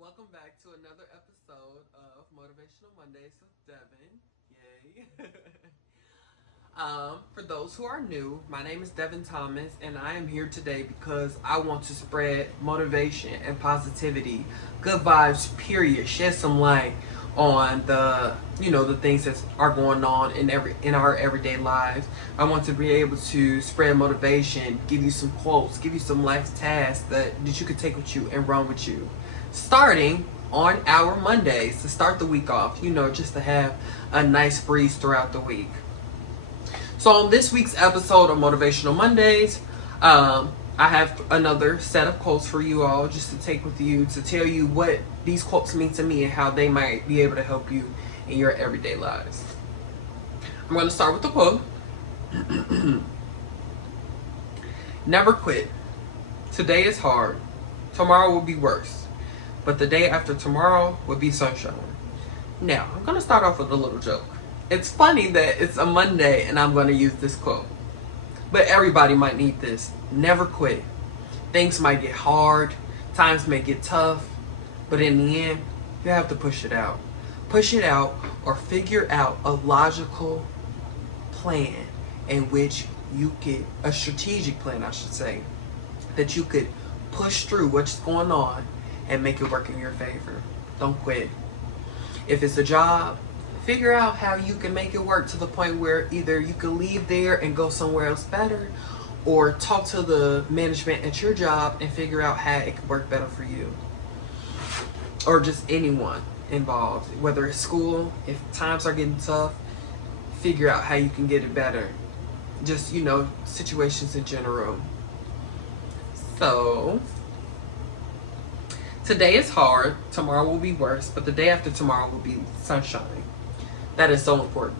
Welcome back to another episode of Motivational Mondays with Devin. Yay. For those who are new, my name is Devin Thomas, and I am here today because I want to spread motivation and positivity, good vibes, period. Shed some light on the things that are going on in our everyday lives. I want to be able to spread motivation, give you some quotes, give you some life tasks that you could take with you and run with you. Starting on our Mondays to start the week off, just to have a nice breeze throughout the week. So on this week's episode of Motivational Mondays, I have another set of quotes for you all just to take with you to tell you what these quotes mean to me and how they might be able to help you in your everyday lives. I'm going to start with the quote. Never quit. Today is hard. Tomorrow will be worse. But the day after tomorrow will be sunshine. Now, I'm going to start off with a little joke. It's funny that it's a Monday and I'm going to use this quote. But everybody might need this. Never quit. Things might get hard. Times may get tough. But in the end, you have to push it out. Push it out or figure out a logical plan in which you could, a strategic plan, I should say, that you could push through what's going on and make it work in your favor. Don't quit. If it's a job, figure out how you can make it work to the point where either you can leave there and go somewhere else better, or talk to the management at your job and figure out how it could work better for you. Or just anyone involved, whether it's school, if times are getting tough, figure out how you can get it better. Just, situations in general. So, today is hard, tomorrow will be worse, but the day after tomorrow will be sunshine. That is so important.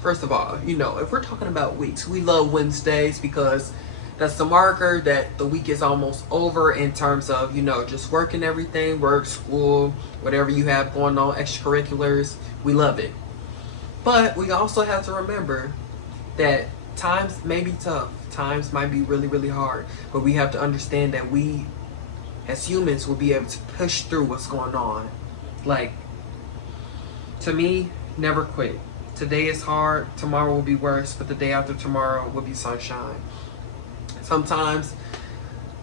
First of all, if we're talking about weeks, we love Wednesdays because that's the marker that the week is almost over in terms of, just working everything, work, school, whatever you have going on, extracurriculars. We love it. But we also have to remember that times may be tough. Times might be really, really hard. But we have to understand that we, as humans, will be able to push through what's going on. Like, to me, never quit. Today is hard, tomorrow will be worse, but the day after tomorrow will be sunshine. Sometimes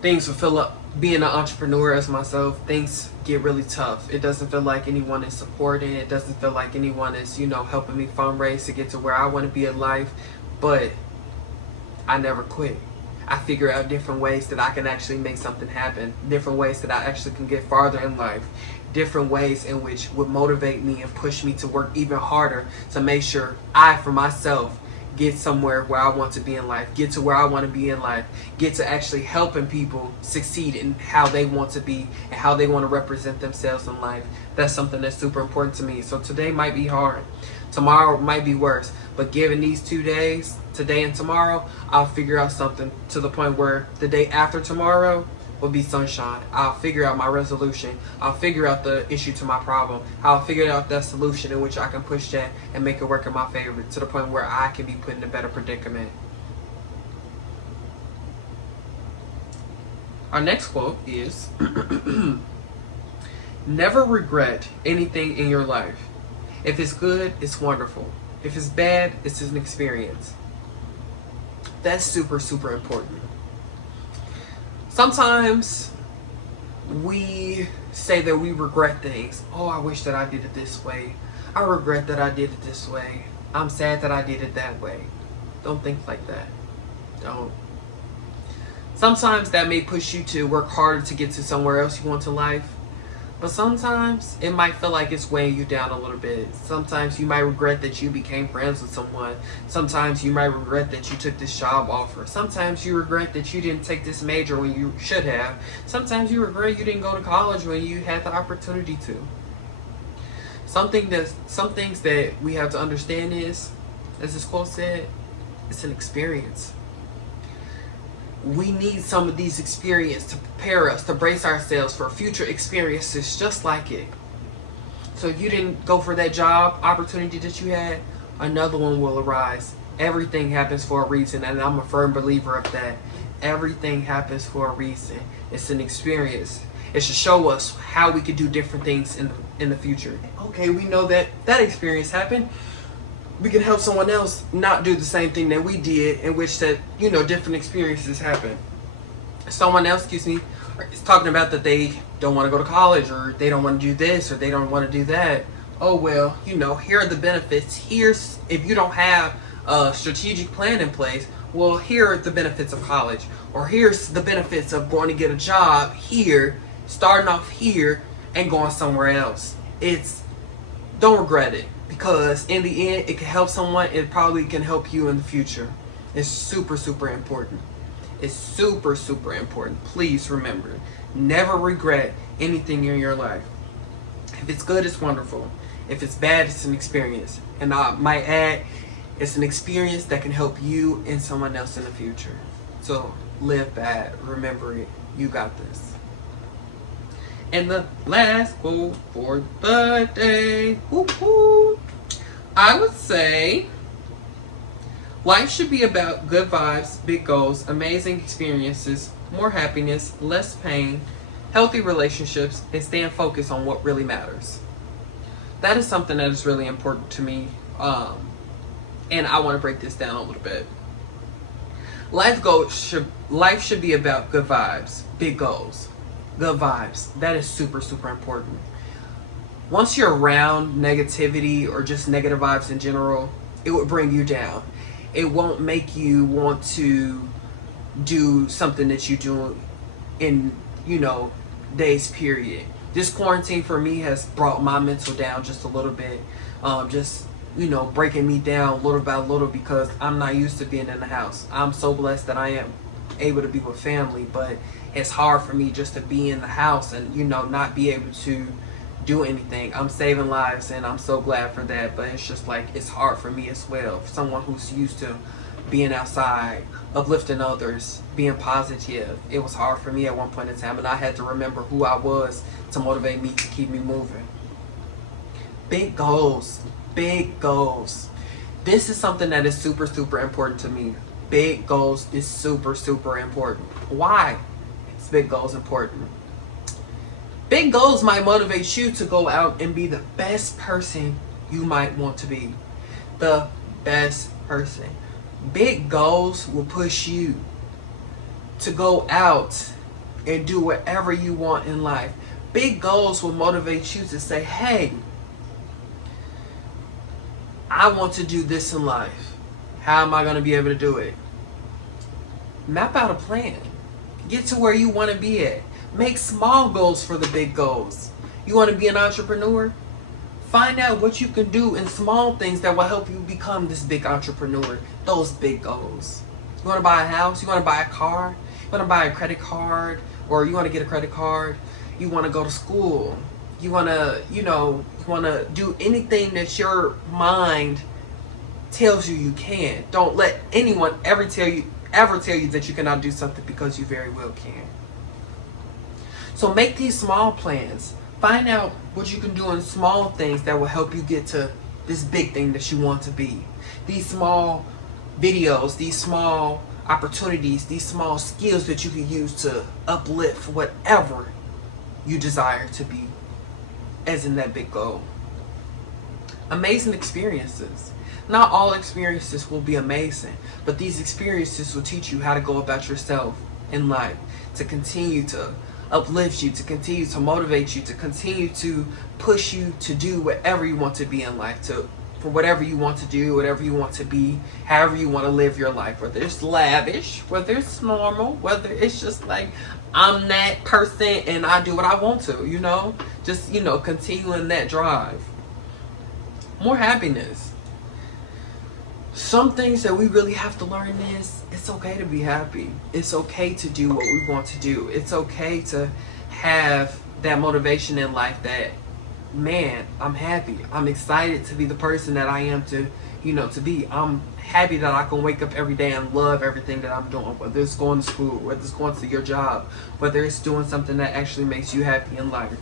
things will fill up. Being an entrepreneur as myself, things get really tough. It doesn't feel like anyone is supporting. It doesn't feel like anyone is, helping me fundraise to get to where I want to be in life. But I never quit. I figure out different ways that I can actually make something happen. Different ways that I actually can get farther in life. Different ways in which would motivate me and push me to work even harder to make sure I, for myself, get somewhere where I want to be in life, get to where I want to be in life, get to actually helping people succeed in how they want to be and how they want to represent themselves in life. That's something that's super important to me. So today might be hard. Tomorrow might be worse. But given these 2 days, today and tomorrow, I'll figure out something to the point where the day after tomorrow will be sunshine. I'll figure out my resolution. I'll figure out the issue to my problem. I'll figure out that solution in which I can push that and make it work in my favor to the point where I can be put in a better predicament. Our next quote is, never regret anything in your life. If it's good, it's wonderful. If it's bad, it's an experience. That's super, super important. Sometimes we say that we regret things. Oh, I wish that I did it this way. I regret that I did it this way. I'm sad that I did it that way. Don't think like that. Don't. Sometimes that may push you to work harder to get to somewhere else you want to life. But sometimes it might feel like it's weighing you down a little bit. Sometimes you might regret that you became friends with someone. Sometimes you might regret that you took this job offer. Sometimes you regret that you didn't take this major when you should have. Sometimes you regret you didn't go to college when you had the opportunity to. Some things that we have to understand is, as this quote said, it's an experience. We need some of these experiences to prepare us, to brace ourselves for future experiences just like it. So if you didn't go for that job opportunity that you had, another one will arise. Everything happens for a reason, and I'm a firm believer of that. Everything happens for a reason. It's an experience. It should show us how we could do different things in the future. Okay, we know that that experience happened. We can help someone else not do the same thing that we did, in which that, you know, different experiences happen. Someone else, excuse me, is talking about that they don't want to go to college, or they don't want to do this, or they don't want to do that. Oh well, you know, here are the benefits. Here's, if you don't have a strategic plan in place, well, here are the benefits of college, or here's the benefits of going to get a job here, starting off here and going somewhere else. Don't regret it, because in the end it can help someone. It probably can help you in the future. It's super, super important. It's super, super important. Please remember, never regret anything in your life. If it's good, it's wonderful. If it's bad, it's an experience. And I might add, it's an experience that can help you and someone else in the future. So live bad. Remember it. You got this. And the last quote for the day. Woo-hoo. I would say, life should be about good vibes, big goals, amazing experiences, more happiness, less pain, healthy relationships, and staying focused on what really matters. That is something that is really important to me. And I want to break this down a little bit. Life should be about good vibes, big goals, good vibes. That is super, super important. Once you're around negativity or just negative vibes in general, it will bring you down. It won't make you want to do something that you do in, you know, days period. This quarantine for me has brought my mental down just a little bit. Just, you know, breaking me down little by little, because I'm not used to being in the house. I'm so blessed that I am able to be with family, but it's hard for me just to be in the house and, you know, not be able to do anything. I'm saving lives and I'm so glad for that, but it's just like, it's hard for me as well. For someone who's used to being outside, uplifting others, being positive, it was hard for me at one point in time, and I had to remember who I was to motivate me, to keep me moving. Big goals. Big goals. This is something that is super, super important to me. Big goals is super, super important. Why is big goals important? Big goals might motivate you to go out and be the best person you might want to be. The best person. Big goals will push you to go out and do whatever you want in life. Big goals will motivate you to say, hey, I want to do this in life. How am I going to be able to do it? Map out a plan. Get to where you want to be at. Make small goals for the big goals. You want to be an entrepreneur? Find out what you can do in small things that will help you become this big entrepreneur. Those big goals. You want to buy a house? You want to buy a car? You want to buy a credit card? Or you want to get a credit card? You want to go to school? You want to, you want to do anything that your mind tells you can. Don't let anyone ever tell you that you cannot do something, because you very well can. So make these small plans. Find out what you can do in small things that will help you get to this big thing that you want to be. These small videos, these small opportunities, these small skills that you can use to uplift whatever you desire to be, as in that big goal. Amazing experiences. Not all experiences will be amazing, but these experiences will teach you how to go about yourself in life, to continue to uplift you, to continue to motivate you, to continue to push you to do whatever you want to be in life, for whatever you want to do, whatever you want to be, however you want to live your life, whether it's lavish, whether it's normal, whether it's just like, I'm that person and I do what I want to, just, continuing that drive. More happiness. Some things that we really have to learn is, it's okay to be happy. It's okay to do what we want to do. It's okay to have that motivation in life that, man, I'm happy. I'm excited to be the person that I am to be. I'm happy that I can wake up every day and love everything that I'm doing, whether it's going to school, whether it's going to your job, whether it's doing something that actually makes you happy in life.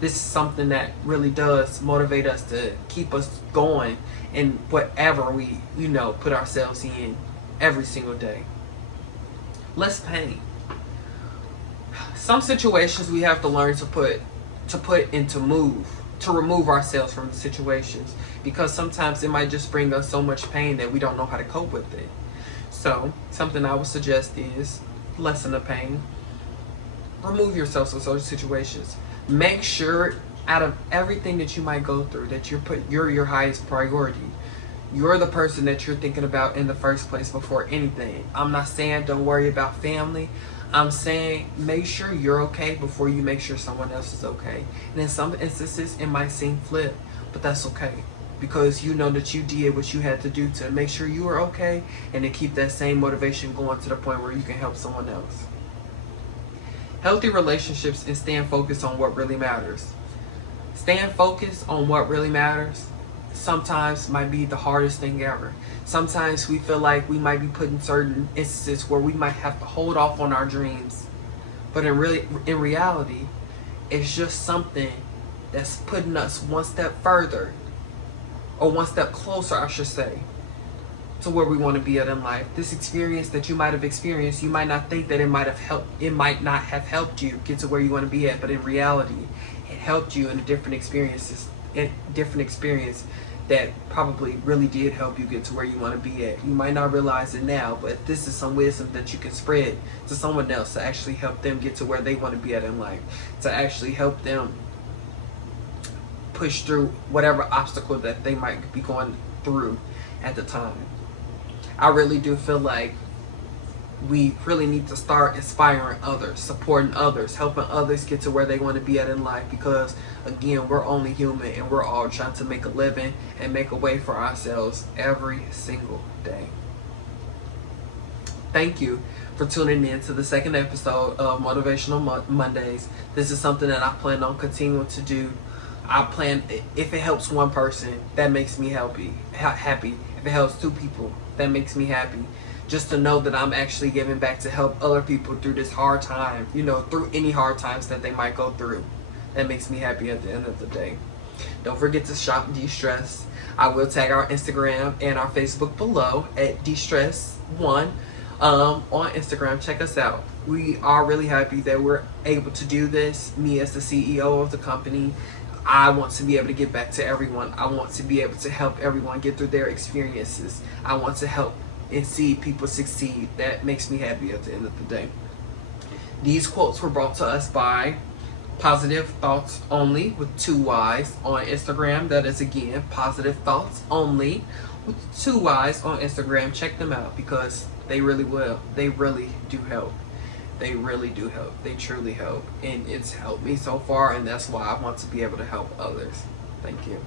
This is something that really does motivate us to keep us going in whatever we, put ourselves in every single day. less pain. Some situations we have to learn to put into move, to remove ourselves from the situations, because sometimes it might just bring us so much pain that we don't know how to cope with it. So something I would suggest is lessen the pain. Remove yourself from those situations. Make sure out of everything that you might go through that you're your highest priority. You're the person that you're thinking about in the first place before anything. I'm not saying don't worry about family. I'm saying make sure you're okay before you make sure someone else is okay. And in some instances, it might seem flip, but that's okay. Because you know that you did what you had to do to make sure you were okay and to keep that same motivation going to the point where you can help someone else. Healthy relationships and staying focused on what really matters. Staying focused on what really matters sometimes might be the hardest thing ever. Sometimes we feel like we might be put in certain instances where we might have to hold off on our dreams. But in reality, it's just something that's putting us one step further, or one step closer, I should say, to where we want to be at in life. This experience that you might have experienced, you might not think that it might not have helped you get to where you want to be at, but in reality, it helped you in a different experience that probably really did help you get to where you want to be at. You might not realize it now, but this is some wisdom that you can spread to someone else to actually help them get to where they want to be at in life, to actually help them push through whatever obstacle that they might be going through at the time. I really do feel like we really need to start inspiring others, supporting others, helping others get to where they want to be at in life, because again, we're only human and we're all trying to make a living and make a way for ourselves every single day. Thank you for tuning in to the second episode of Motivational Mondays. This is something that I plan on continuing to do. I plan, if it helps one person, that makes me happy. If it helps two people, that makes me happy. Just to know that I'm actually giving back to help other people through this hard time, through any hard times that they might go through. That makes me happy at the end of the day. Don't forget to shop De-Stress. I will tag our Instagram and our Facebook below at De-Stress1 on Instagram. Check us out. We are really happy that we're able to do this. Me as the CEO of the company, I want to be able to give back to everyone. I want to be able to help everyone get through their experiences. I want to help and see people succeed. That makes me happy at the end of the day. These quotes were brought to us by Positive Thoughts Only with 2 Y's on Instagram. That is, again, Positive Thoughts Only with 2 Y's on Instagram. Check them out because they really will. They really do help. They really do help. They truly help. And it's helped me so far, and that's why I want to be able to help others. Thank you.